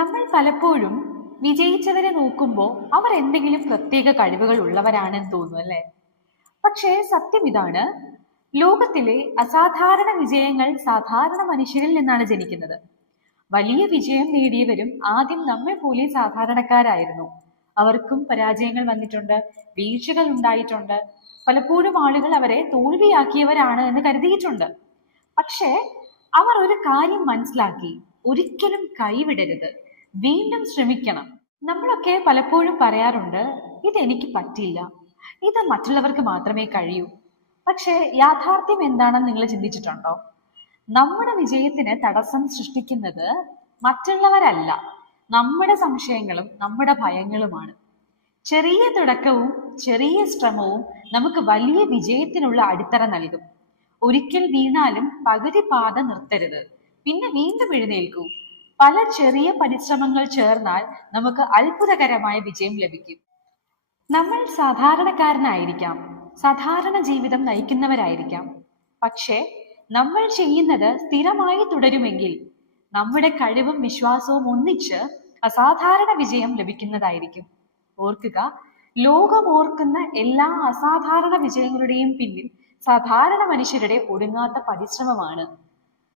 നമ്മൾ പലപ്പോഴും വിജയിച്ചവരെ നോക്കുമ്പോൾ അവർ എന്തെങ്കിലും പ്രത്യേക കഴിവുകൾ ഉള്ളവരാണെന്ന് തോന്നുന്നു അല്ലേ? പക്ഷേ സത്യം ഇതാണ്, ലോകത്തിലെ അസാധാരണ വിജയങ്ങൾ സാധാരണ മനുഷ്യരിൽ നിന്നാണ് ജനിക്കുന്നത്. വലിയ വിജയം നേടിയവരും ആദ്യം നമ്മെ പോലെ സാധാരണക്കാരായിരുന്നു. അവർക്കും പരാജയങ്ങൾ വന്നിട്ടുണ്ട്, വീഴ്ചകൾ ഉണ്ടായിട്ടുണ്ട്. പലപ്പോഴും ആളുകൾ അവരെ തോൽവിയാക്കിയവരാണ് എന്ന് കരുതിയിട്ടുണ്ട്. പക്ഷേ അവർ ഒരു കാര്യം മനസ്സിലാക്കി, ഒരിക്കലും കൈവിടരുത്, വീണ്ടും ശ്രമിക്കണം. നമ്മളൊക്കെ പലപ്പോഴും പറയാറുണ്ട്, ഇതെനിക്ക് പറ്റില്ല, ഇത് മറ്റുള്ളവർക്ക് മാത്രമേ കഴിയൂ. പക്ഷേ യാഥാർത്ഥ്യം എന്താണെന്ന് നിങ്ങൾ ചിന്തിച്ചിട്ടുണ്ടോ? നമ്മുടെ വിജയത്തിന് തടസ്സം സൃഷ്ടിക്കുന്നത് മറ്റുള്ളവരല്ല, നമ്മുടെ സംശയങ്ങളും നമ്മുടെ ഭയങ്ങളുമാണ്. ചെറിയ തുടക്കവും ചെറിയ ശ്രമവും നമുക്ക് വലിയ വിജയത്തിനുള്ള അടിത്തറ നൽകും. ഒരിക്കൽ വീണാലും പകുതി പാത നിർത്തരുത്, പിന്നെ വീണ്ടും എഴുന്നേൽക്കൂ. പല ചെറിയ പരിശ്രമങ്ങൾ ചേർന്നാൽ നമുക്ക് അത്ഭുതകരമായ വിജയം ലഭിക്കും. നമ്മൾ സാധാരണക്കാരനായിരിക്കാം, സാധാരണ ജീവിതം നയിക്കുന്നവരായിരിക്കാം. പക്ഷേ നമ്മൾ ചെയ്യുന്നത് സ്ഥിരമായി തുടരുമെങ്കിൽ നമ്മുടെ കഴിവും വിശ്വാസവും ഒന്നിച്ച് അസാധാരണ വിജയം ലഭിക്കുന്നതായിരിക്കും. ഓർക്കുക, ലോകം ഓർക്കുന്ന എല്ലാ അസാധാരണ വിജയങ്ങളുടെയും പിന്നിൽ സാധാരണ മനുഷ്യരുടെ ഒടുങ്ങാത്ത പരിശ്രമമാണ്.